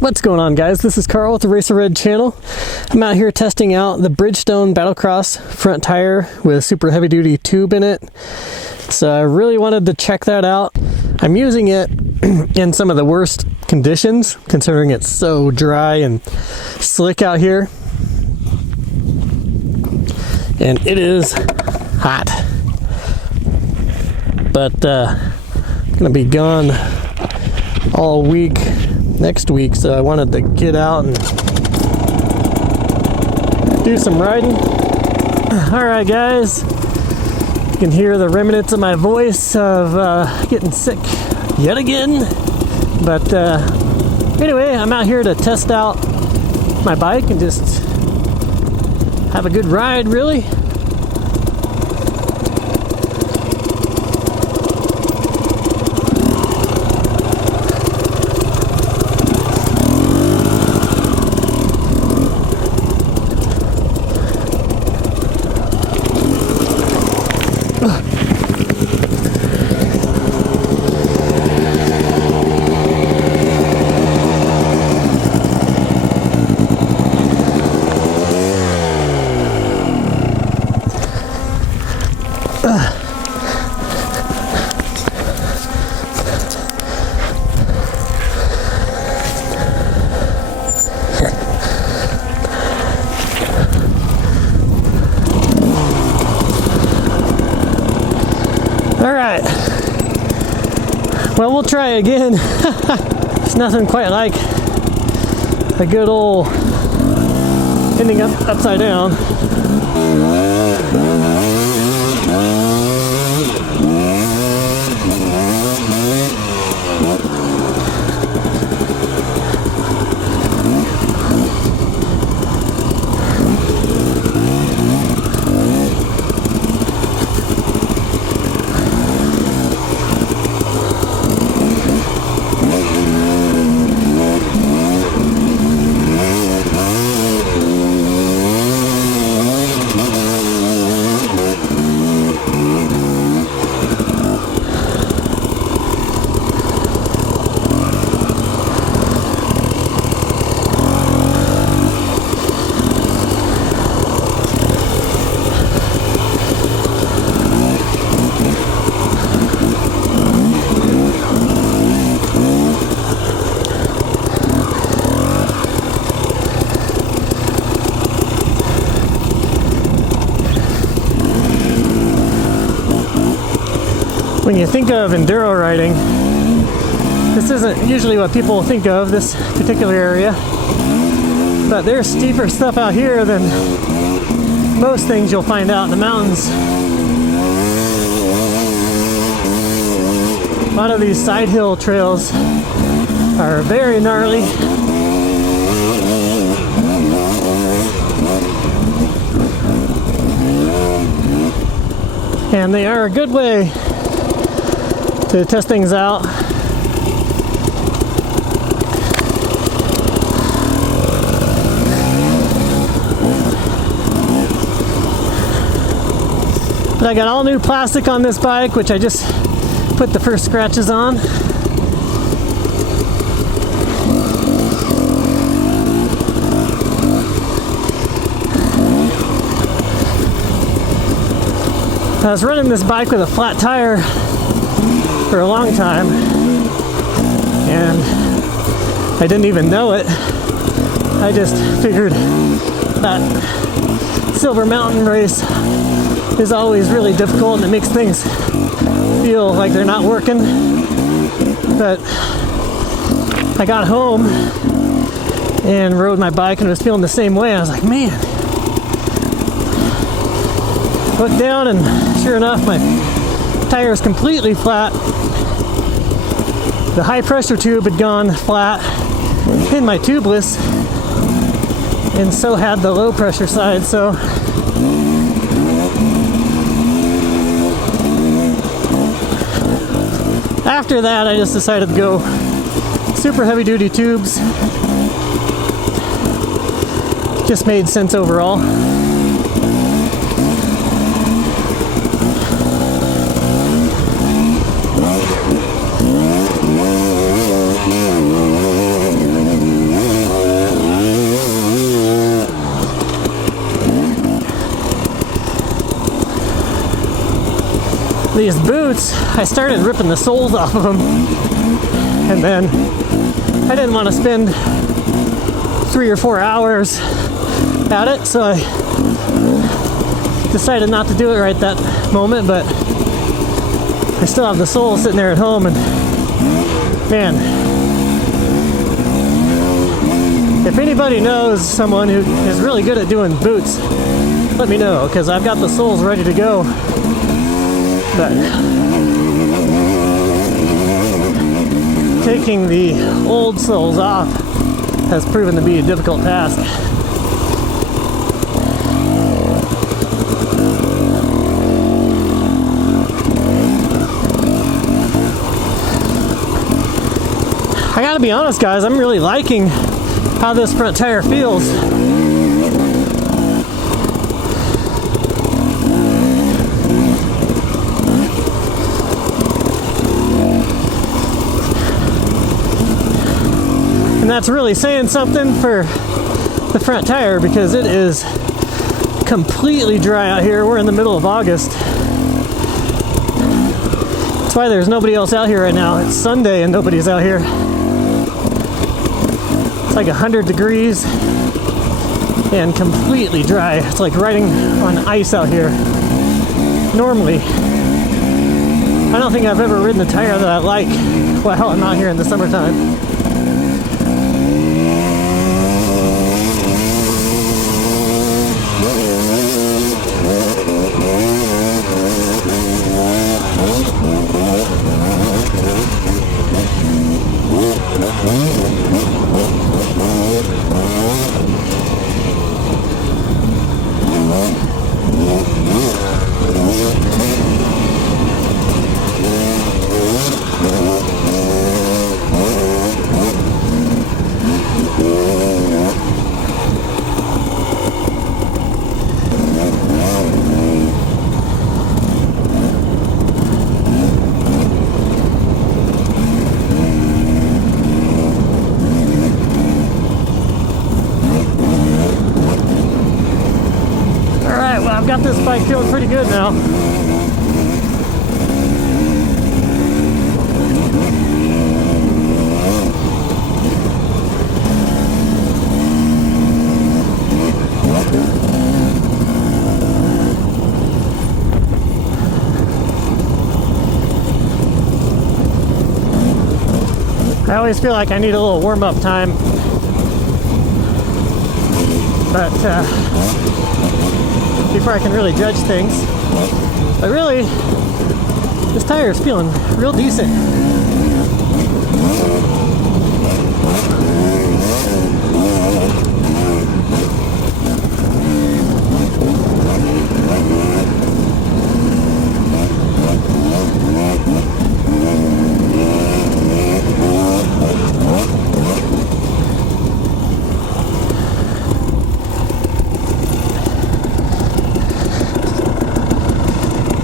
What's going on, guys? This is Carl with the RacerRed channel. I'm out here testing out the Bridgestone Battlecross front tire with super heavy duty tube in it. So I really wanted to check that out. I'm using it in some of the worst conditions, considering it's so dry and slick out here. And it is hot. But I'm gonna be gone all week next week, so I wanted to get out and do some riding. Alright, guys, you can hear the remnants of my voice of getting sick yet again, but anyway, I'm out here to test out my bike and just have a good ride, really. Alright, well, we'll try again. It's nothing quite like a good old ending up upside down. When you think of enduro riding, this isn't usually what people think of, this particular area, but there's steeper stuff out here than most things you'll find out in the mountains. A lot of these side hill trails are very gnarly. And they are a good way to test things out. But I got all new plastic on this bike, which I just put the first scratches on. I was running this bike with a flat tire for a long time, and I didn't even know it. I just figured that Silver Mountain race is always really difficult and it makes things feel like they're not working. But I got home and rode my bike and was feeling the same way. I was like, man. Looked down and sure enough, my tire is completely flat. The high pressure tube had gone flat in my tubeless, and so had the low pressure side. So after that, I just decided to go super heavy duty tubes. Just made sense overall. these boots, I started ripping the soles off of them, and then I didn't want to spend 3 or 4 hours at it, so I decided not to do it right that moment. But I still have the sole sitting there at home, and man, if anybody knows someone who is really good at doing boots, let me know, because I've got the soles ready to go. But taking the old soles off has proven to be a difficult task. I gotta be honest, guys, I'm really liking how this front tire feels. And that's really saying something for the front tire, because it is completely dry out here. We're in the middle of August. That's why there's nobody else out here right now. It's Sunday and nobody's out here. It's like 100 degrees and completely dry. It's like riding on ice out here. Normally, I don't think I've ever ridden a tire that I like while I'm out here in the summertime. I've got this bike feeling pretty good now. I always feel like I need a little warm-up time, but before I can really judge things. But really, this tire is feeling real decent.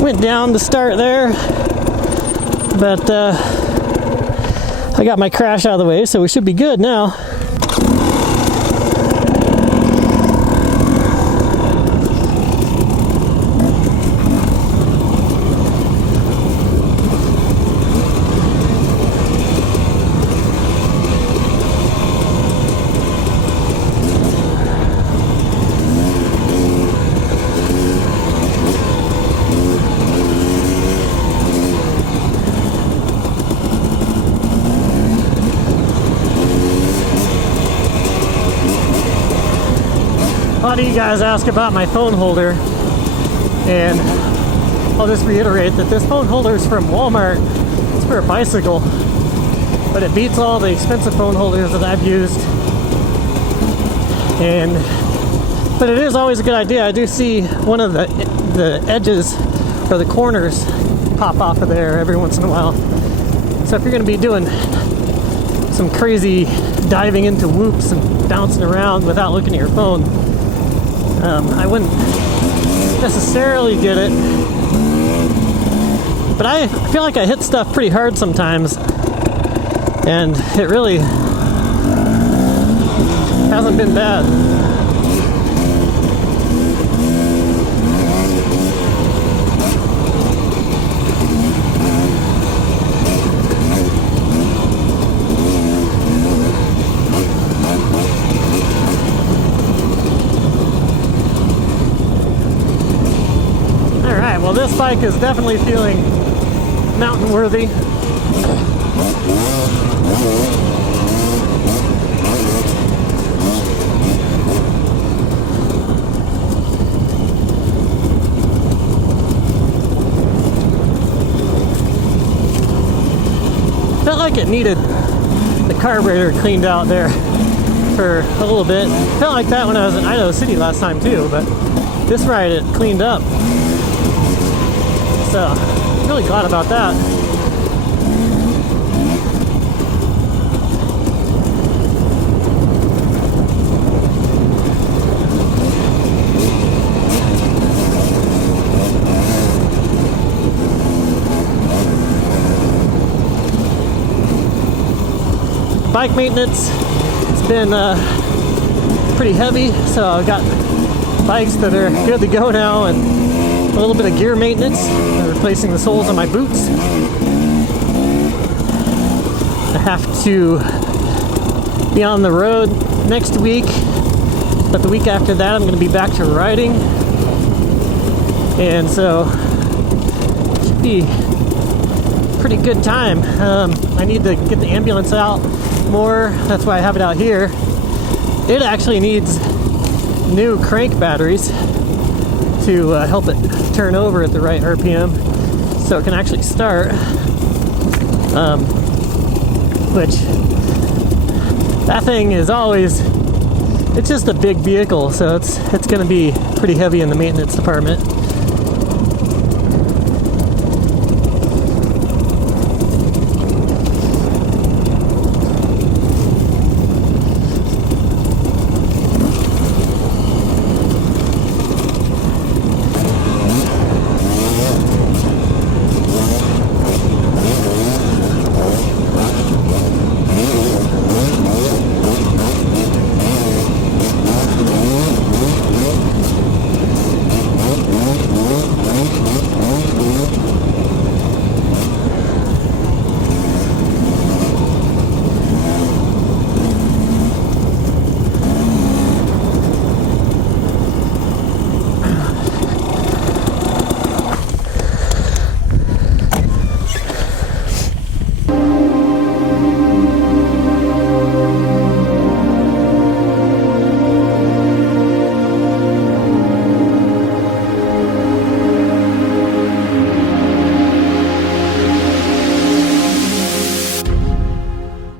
Went down to start there, but I got my crash out of the way, so we should be good now. A lot of you guys ask about my phone holder, and I'll just reiterate that this phone holder is from Walmart. It's for a bicycle, but it beats all the expensive phone holders that I've used. But it is always a good idea. I do see one of the edges or the corners pop off of there every once in a while. So if you're going to be doing some crazy diving into whoops and bouncing around without looking at your phone, I wouldn't necessarily get it, but I feel like I hit stuff pretty hard sometimes, and it really hasn't been bad. Alright, well this bike is definitely feeling mountain worthy. Felt like it needed the carburetor cleaned out there for a little bit. Felt like that when I was in Idaho City last time too, but this ride it cleaned up. So, really glad about that. Bike maintenance, it's been pretty heavy, so I've got bikes that are good to go now, and a little bit of gear maintenance, replacing the soles on my boots. I have to be on the road next week, but the week after that I'm going to be back to riding, and so it should be a pretty good time. I need to get the ambulance out more, that's why I have it out here. It actually needs new crank batteries to help it turn over at the right RPM so it can actually start, which that thing is always, it's just a big vehicle, so it's going to be pretty heavy in the maintenance department.